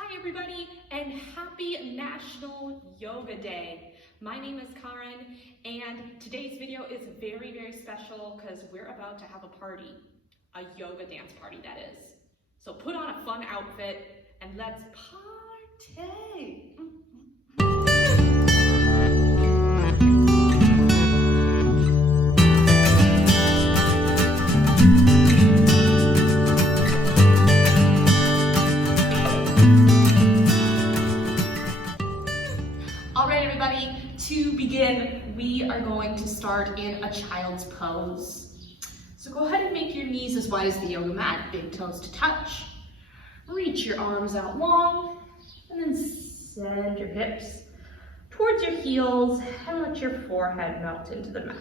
Hi everybody, and happy National Yoga Day. My name is Karen, and today's video is very, very special because we're about to have a party, a yoga dance party that is. So put on a fun outfit and let's party. All right, everybody, to begin, we are going to start in a child's pose. So go ahead and make your knees as wide as the yoga mat, big toes to touch. Reach your arms out long, and then send your hips towards your heels and let your forehead melt into the mat.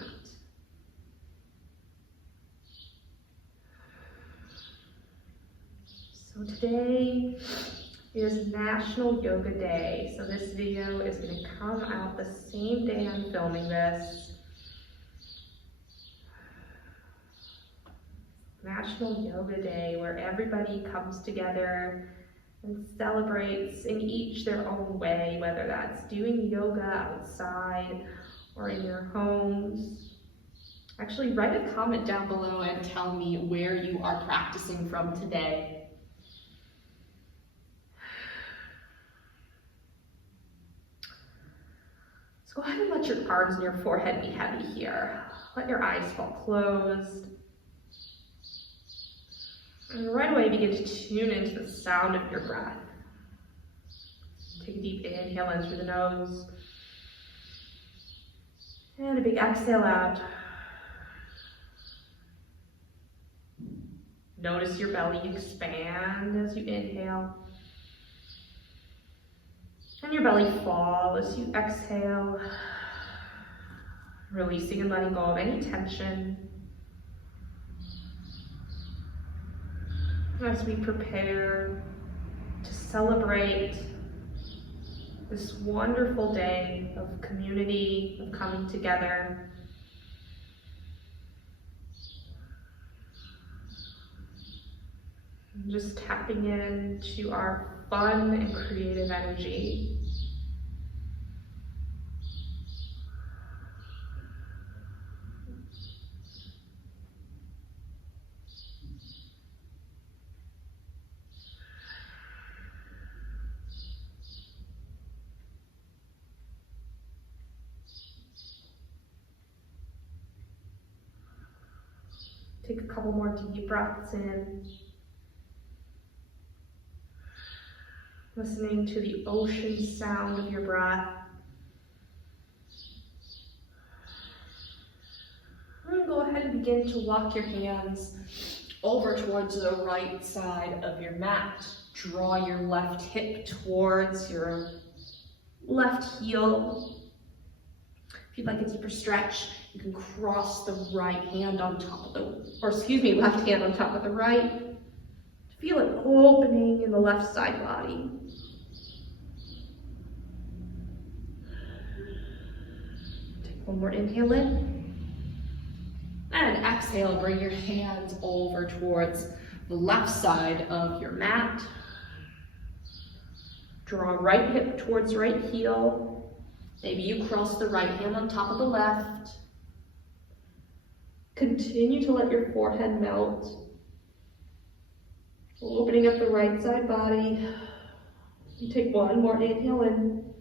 So today is National Yoga Day, so this video is going to come out the same day I'm filming this. National Yoga Day, where everybody comes together and celebrates in each their own way, whether that's doing yoga outside or in your homes. Actually, write a comment down below and tell me where you are practicing from today. Go ahead and let your arms and your forehead be heavy here. Let your eyes fall closed. And right away begin to tune into the sound of your breath. Take a deep inhale in through the nose. And a big exhale out. Notice your belly expand as you inhale. And your belly fall as you exhale, releasing and letting go of any tension. As we prepare to celebrate this wonderful day of community, of coming together. Just tapping into our fun and creative energy. Take a couple more deep breaths in. Listening to the ocean sound of your breath. And go ahead and begin to walk your hands over towards the right side of your mat. Draw your left hip towards your left heel. If you'd like a deeper stretch, you can cross the right hand on top of left hand on top of the right. Feel it opening in the left side body. Take one more inhale in. And exhale, bring your hands over towards the left side of your mat. Draw right hip towards right heel. Maybe you cross the right hand on top of the left. Continue to let your forehead melt. Opening up the right side body. You take one more inhale in.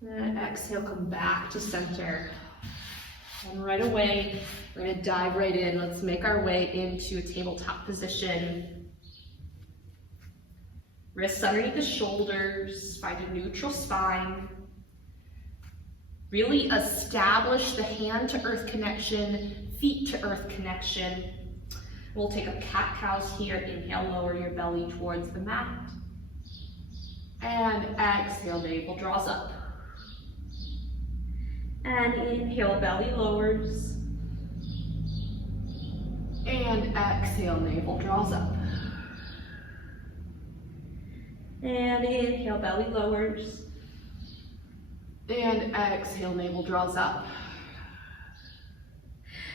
And exhale, come back to center. And right away, we're going to dive right in. Let's make our way into a tabletop position. Wrists underneath the shoulders. Find a neutral spine. Really establish the hand to earth connection, feet to earth connection. We'll take up cat-cows here. Inhale, lower your belly towards the mat. And exhale, navel draws up. And inhale, belly lowers. And exhale, navel draws up. And inhale, belly lowers. And exhale, navel draws up.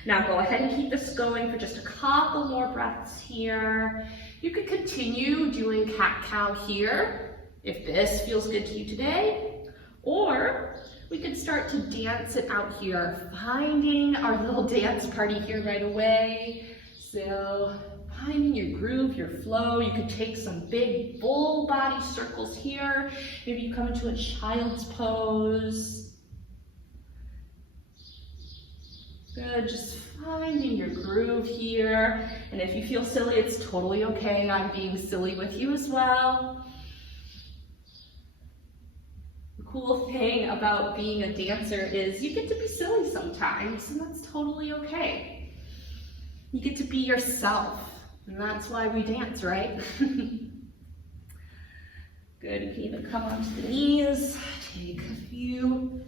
Now go ahead and keep this going for just a couple more breaths here. You could continue doing cat-cow here, if this feels good to you today, or we could start to dance it out here, finding our little dance party here right away. So finding your groove, your flow. You could take some big full body circles here. Maybe you come into a child's pose. Good, just finding your groove here. And if you feel silly, it's totally okay. I'm being silly with you as well. The cool thing about being a dancer is you get to be silly sometimes, and that's totally okay. You get to be yourself, and that's why we dance, right? Good, you can even come onto the knees, take a few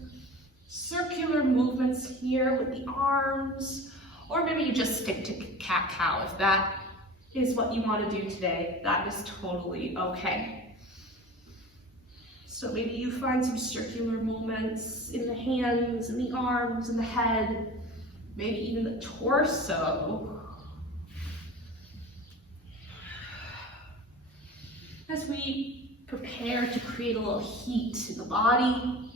circular movements here with the arms, or maybe you just stick to cat-cow if that is what you want to do today. That is totally okay. So maybe you find some circular movements in the hands and the arms and the head, maybe even the torso. As we prepare to create a little heat in the body,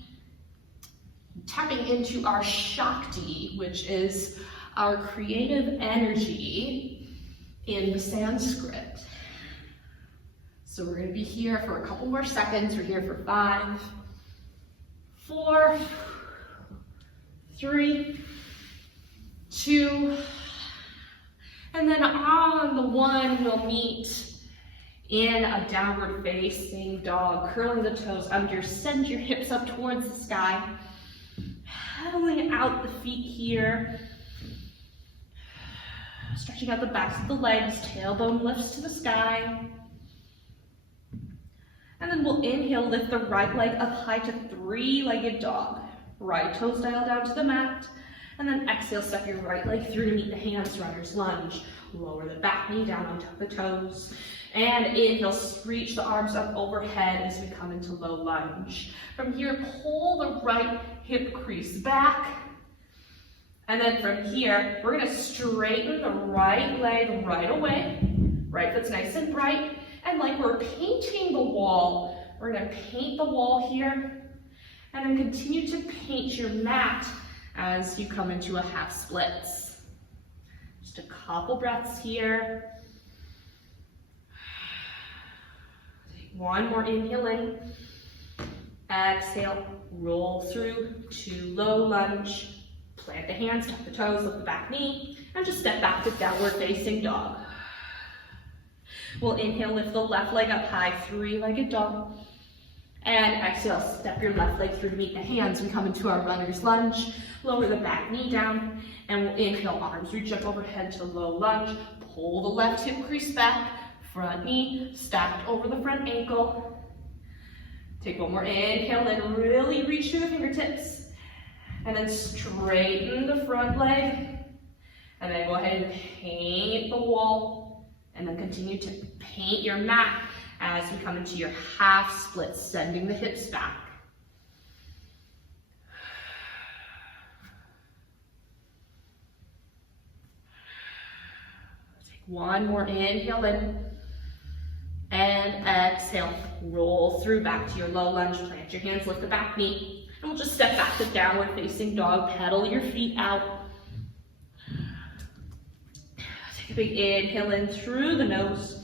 tapping into our Shakti, which is our creative energy in the Sanskrit. So we're going to be here for a couple more seconds. We're here for 5, 4, 3, 2, and then on the 1 we'll meet in a downward facing dog, curling the toes under, send your hips up towards the sky, pedaling out the feet here, stretching out the backs of the legs, tailbone lifts to the sky. And then we'll inhale, lift the right leg up high to 3-legged dog. Right toes dial down to the mat. And then exhale, step your right leg through to meet the hands, runner's lunge. Lower the back knee down onto the toes. And inhale, reach the arms up overhead as we come into low lunge. From here, pull the right hip crease back. And then from here, we're gonna straighten the right leg right away. Right foot's nice and bright. And like we're painting the wall, we're gonna paint the wall here. And then continue to paint your mat as you come into a half splits. Just a couple breaths here. Take one more inhale in. Exhale, roll through to low lunge. Plant the hands, tuck the toes, lift the back knee, and just step back to downward facing dog. We'll inhale, lift the left leg up high, 3-legged dog. And exhale, step your left leg through to meet the hands. We come into our runner's lunge. Lower the back knee down, and we'll inhale, arms reach up overhead to low lunge. Pull the left hip crease back, front knee stacked over the front ankle. Take one more inhale and really reach through the fingertips. And then straighten the front leg. And then go ahead and paint the wall. And then continue to paint your mat as we come into your half split, sending the hips back. Take one more inhale in. And exhale, roll through back to your low lunge, plant your hands, lift the back knee. And we'll just step back to downward facing dog, pedal your feet out. Take a big inhale in through the nose.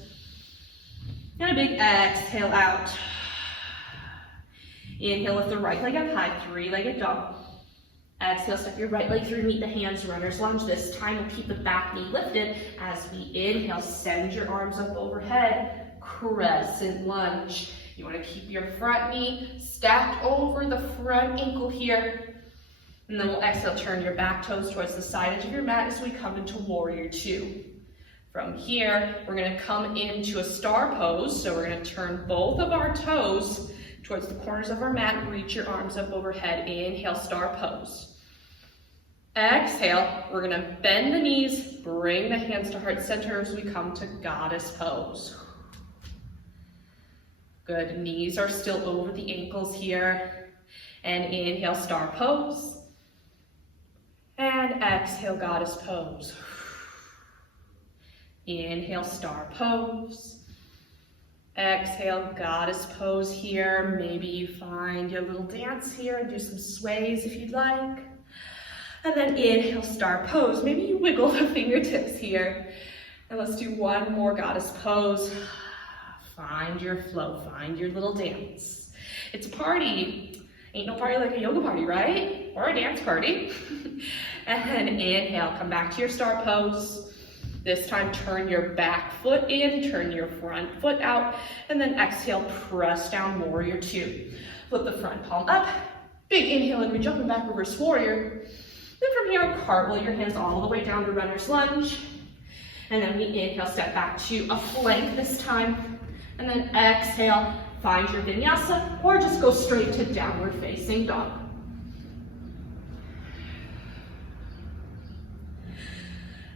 And a big exhale out. Inhale, lift the right leg up high, 3-legged dog. Exhale, step your right leg through to meet the hands, runner's lunge. This time we'll keep the back knee lifted. As we inhale, send your arms up overhead, crescent lunge. You want to keep your front knee stacked over the front ankle here. And then we'll exhale, turn your back toes towards the side edge of your mat as we come into warrior 2. From here, we're going to come into a star pose. So we're going to turn both of our toes towards the corners of our mat. Reach your arms up overhead. Inhale, star pose. Exhale, we're going to bend the knees, bring the hands to heart center as we come to goddess pose. Good, knees are still over the ankles here. And inhale, star pose. And exhale, goddess pose. Inhale, star pose. Exhale, goddess pose here. Maybe you find your little dance here and do some sways if you'd like. And then inhale, star pose. Maybe you wiggle the fingertips here. And let's do one more goddess pose. Find your flow, find your little dance. It's a party. Ain't no party like a yoga party, right? Or a dance party. And then inhale, come back to your star pose. This time, turn your back foot in, turn your front foot out, and then exhale, press down, warrior two. Flip the front palm up, big inhale and reach up and back, reverse warrior. Then from here, cartwheel your hands all the way down to runner's lunge. And then we inhale, step back to a plank this time. And then exhale, find your vinyasa, or just go straight to downward facing dog.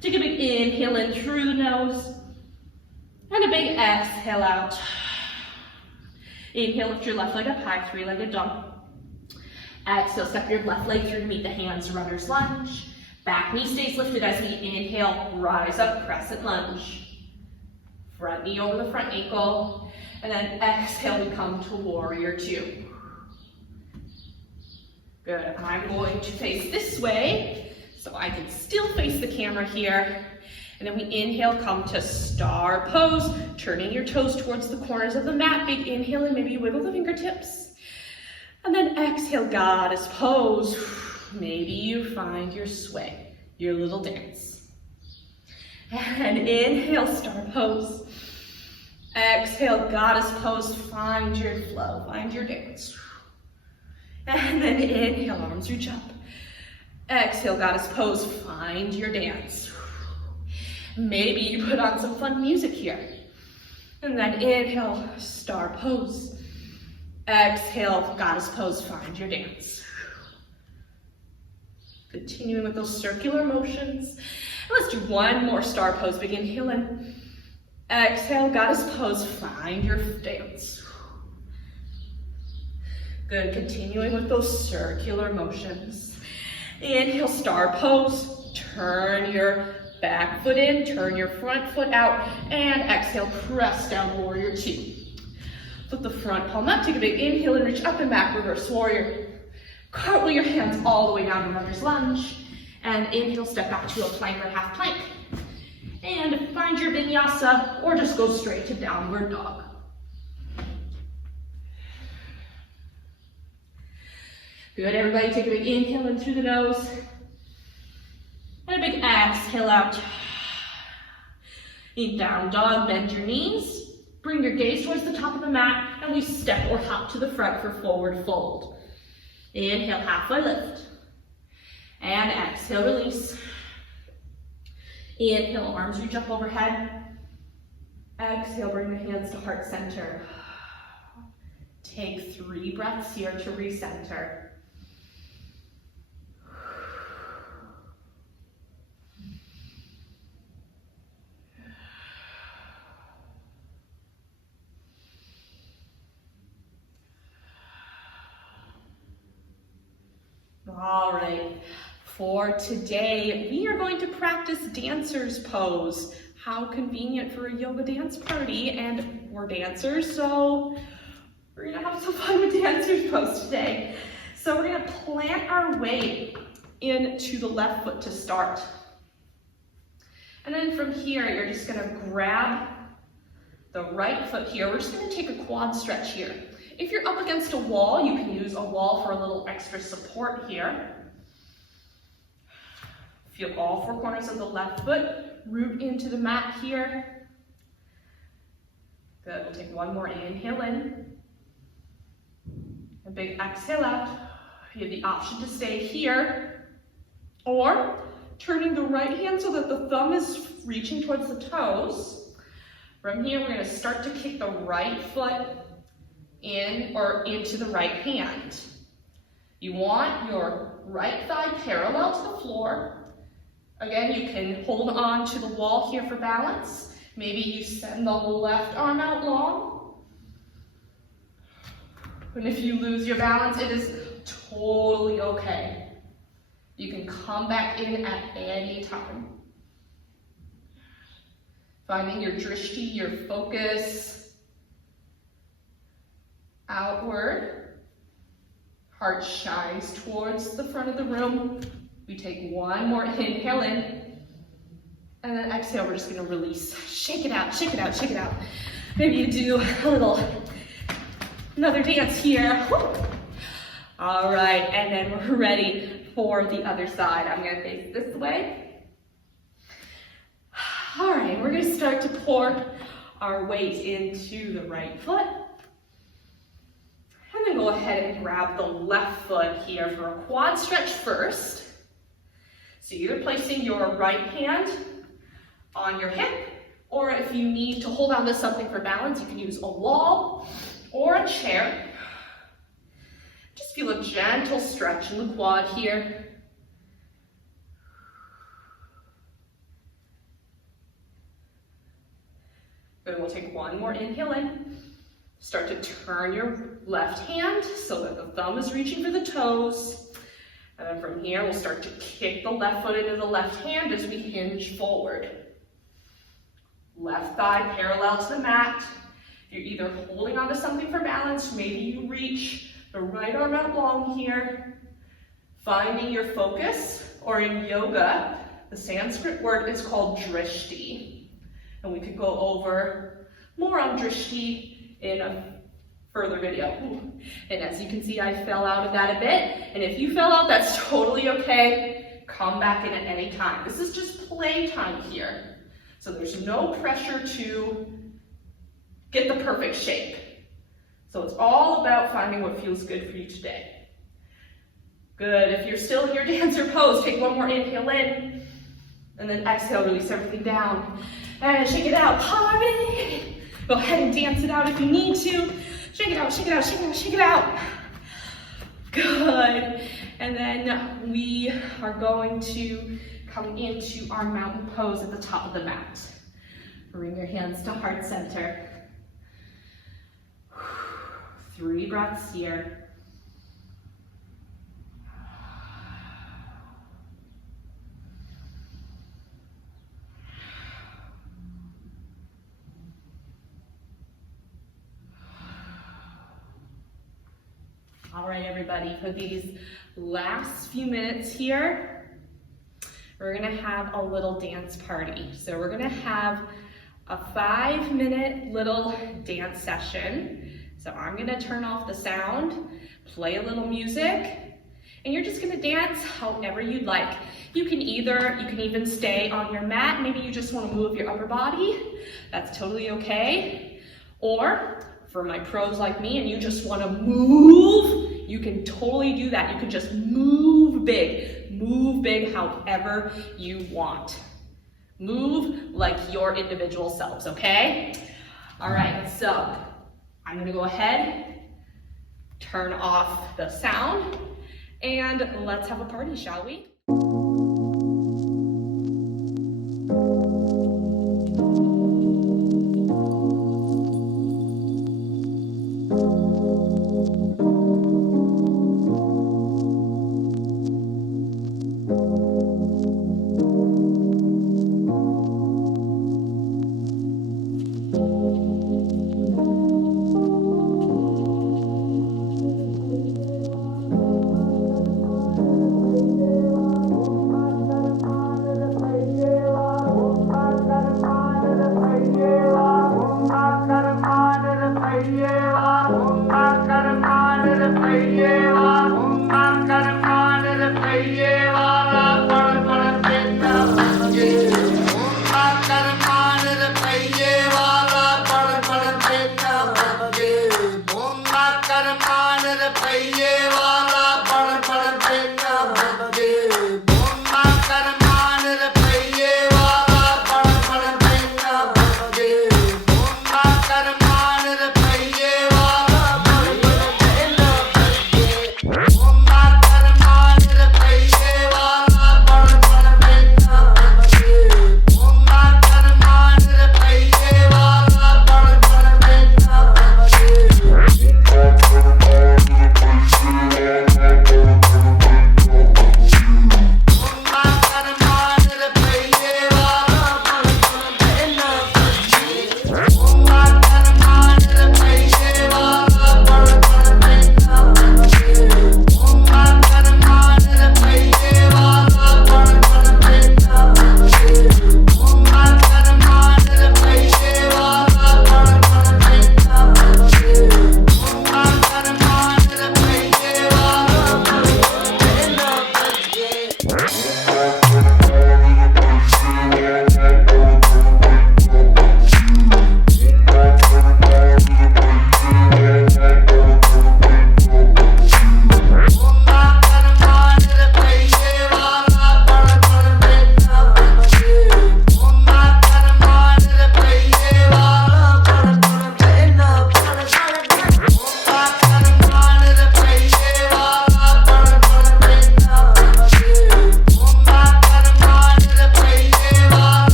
Take a big inhale in through the nose, and a big exhale out. Inhale, lift your left leg up high, three-legged dog. Exhale, step your left leg through to meet the hands, runner's lunge. Back knee stays lifted as we inhale, rise up, crescent lunge. Front knee over the front ankle, and then exhale, we come to warrior two. Good, I'm going to face this way, so I can still face the camera here. And then we inhale, come to star pose, turning your toes towards the corners of the mat. Big inhale and maybe you wiggle the fingertips. And then exhale, goddess pose. Maybe you find your sway, your little dance. And inhale, star pose. Exhale, goddess pose. Find your flow, find your dance. And then inhale, arms reach up. Exhale, goddess pose, find your dance. Maybe you put on some fun music here. And then inhale, star pose. Exhale, goddess pose, find your dance. Continuing with those circular motions. And let's do one more star pose. Big inhale in. Exhale, goddess pose, find your dance. Good, continuing with those circular motions. Inhale, star pose, turn your back foot in, turn your front foot out, and exhale, press down, warrior two. Flip the front palm up, take a big inhale and reach up and back, reverse warrior. Cartwheel your hands all the way down to runner's lunge, and inhale, step back to a plank or half plank. And find your vinyasa, or just go straight to downward dog. Good, everybody take a big inhale in through the nose. And a big exhale out. In down dog, bend your knees. Bring your gaze towards the top of the mat, and we step or hop to the front for forward fold. Inhale, halfway lift. And exhale, release. Inhale, arms reach up overhead. Exhale, bring the hands to heart center. Take 3 breaths here to recenter. All right, for today, we are going to practice dancer's pose. How convenient for a yoga dance party, and we're dancers, so we're gonna have some fun with dancer's pose today. So we're gonna plant our weight into the left foot to start. And then from here, you're just gonna grab the right foot here. We're just gonna take a quad stretch here. If you're up against a wall, you can use a wall for a little extra support here. Feel all 4 corners of the left foot, root into the mat here. Good, we'll take one more inhale in. A big exhale out. You have the option to stay here, or turning the right hand so that the thumb is reaching towards the toes. From here, we're gonna start to kick the right foot in or into the right hand. You want your right thigh parallel to the floor. Again, you can hold on to the wall here for balance. Maybe you send the left arm out long. And if you lose your balance, it is totally okay. You can come back in at any time. Finding your drishti, your focus outward. Heart shines towards the front of the room. We take one more inhale in, and then exhale, we're just gonna release. Shake it out, shake it out, shake it out. Maybe you do another dance here. Woo. All right, and then we're ready for the other side. I'm gonna face this way. All right, we're gonna start to pour our weight into the right foot. And then go ahead and grab the left foot here for a quad stretch first. So you're placing your right hand on your hip, or if you need to hold on to something for balance, you can use a wall or a chair. Just feel a gentle stretch in the quad here. Then we'll take one more inhale in. Start to turn your left hand so that the thumb is reaching for the toes. And then from here, we'll start to kick the left foot into the left hand as we hinge forward. Left thigh parallel to the mat. You're either holding onto something for balance, maybe you reach the right arm out long here. Finding your focus, or in yoga, the Sanskrit word is called drishti. And we could go over more on drishti in a further video. And as you can see, I fell out of that a bit. And if you fell out, that's totally okay. Come back in at any time. This is just play time here. So there's no pressure to get the perfect shape. So it's all about finding what feels good for you today. Good. If you're still in your dancer pose, take one more inhale in. And then exhale, release everything down. And shake it out. Harmony. Go ahead and dance it out if you need to. Shake it out, shake it out, shake it out, shake it out. Good. And then we are going to come into our mountain pose at the top of the mat. Bring your hands to heart center. 3 breaths here. All right, everybody, for these last few minutes here, we're gonna have a little dance party. So we're gonna have a 5-minute little dance session. So I'm gonna turn off the sound, play a little music, and you're just gonna dance however you'd like. You can even stay on your mat. Maybe you just wanna move your upper body. That's totally okay. Or for my pros like me and you just wanna move, you can totally do that. You can just move big however you want. Move like your individual selves, okay? All right, so I'm gonna go ahead, turn off the sound, and let's have a party, shall we?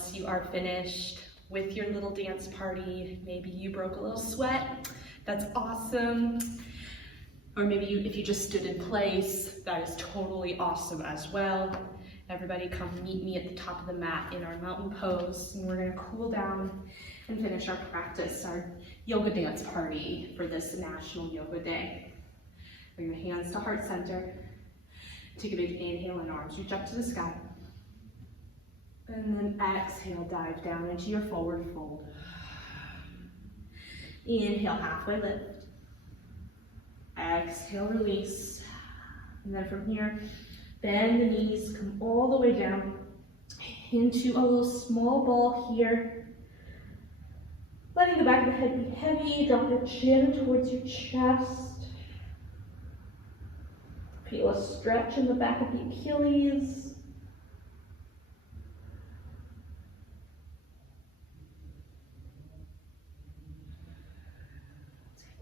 once you are finished with your little dance party, maybe you broke a little sweat, that's awesome. Or maybe if you just stood in place, that is totally awesome as well. Everybody come meet me at the top of the mat in our mountain pose, and we're gonna cool down and finish our practice, our yoga dance party for this National Yoga Day. Bring your hands to heart center. Take a big inhale and arms reach up to the sky. And then exhale, dive down into your forward fold. Inhale, halfway lift. Exhale, release. And then from here, bend the knees, come all the way down into a little small ball here. Letting the back of the head be heavy, drop your chin towards your chest. Feel a stretch in the back of the Achilles.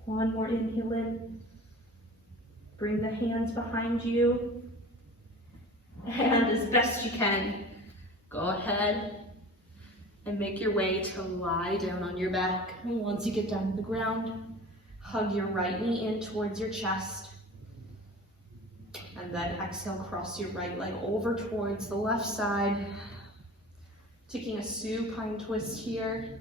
One more inhale in. Bring the hands behind you. And as best you can, go ahead and make your way to lie down on your back. And once you get down to the ground, hug your right knee in towards your chest. And then exhale, cross your right leg over towards the left side. Taking a supine twist here.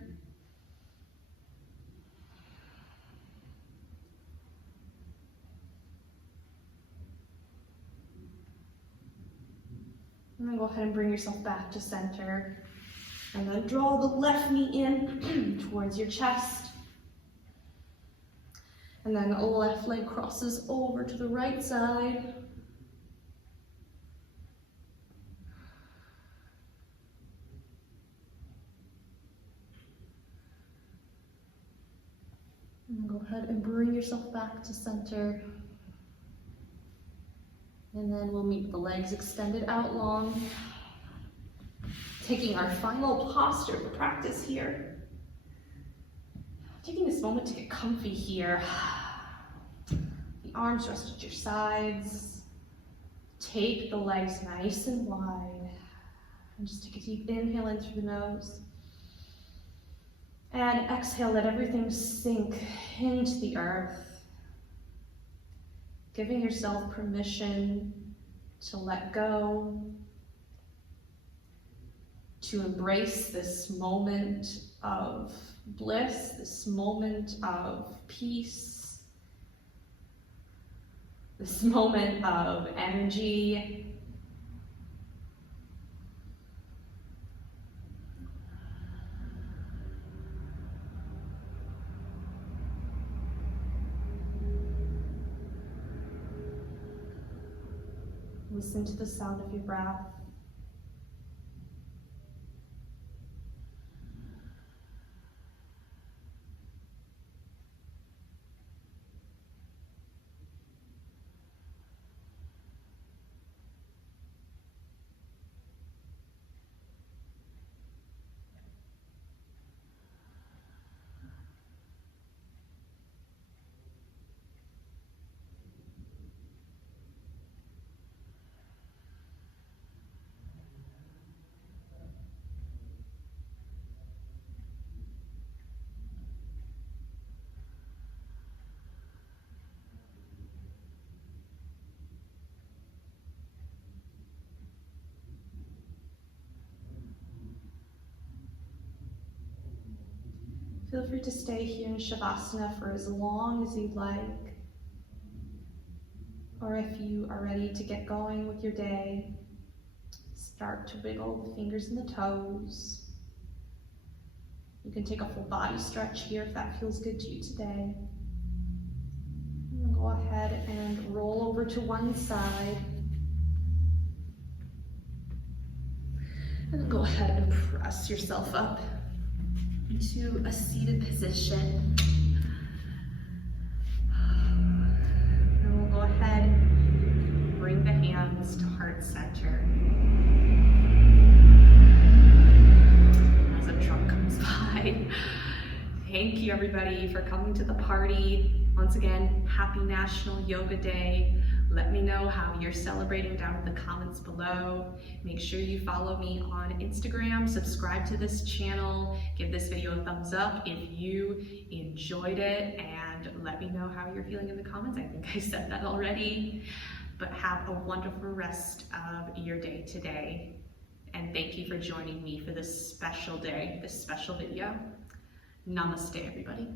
And then go ahead and bring yourself back to center. And then draw the left knee in towards your chest. And then the left leg crosses over to the right side. And go ahead and bring yourself back to center. And then we'll meet the legs extended out long. Taking our final posture for practice here. Taking this moment to get comfy here. The arms rest at your sides. Take the legs nice and wide. And just take a deep inhale in through the nose. And exhale, let everything sink into the earth. Giving yourself permission to let go, to embrace this moment of bliss, this moment of peace, this moment of energy. Listen to the sound of your breath. Feel free to stay here in Shavasana for as long as you'd like. Or if you are ready to get going with your day, start to wiggle the fingers and the toes. You can take a full body stretch here if that feels good to you today. And then go ahead and roll over to one side. And then go ahead and press yourself up into a seated position. And we'll go ahead and bring the hands to heart center. As a truck comes by. Thank you everybody for coming to the party. Once again, happy National Yoga Day. Let me know how you're celebrating down in the comments below. Make sure you follow me on Instagram, subscribe to this channel, give this video a thumbs up if you enjoyed it, and let me know how you're feeling in the comments. I think I said that already. But have a wonderful rest of your day today. And thank you for joining me for this special day, this special video. Namaste, everybody.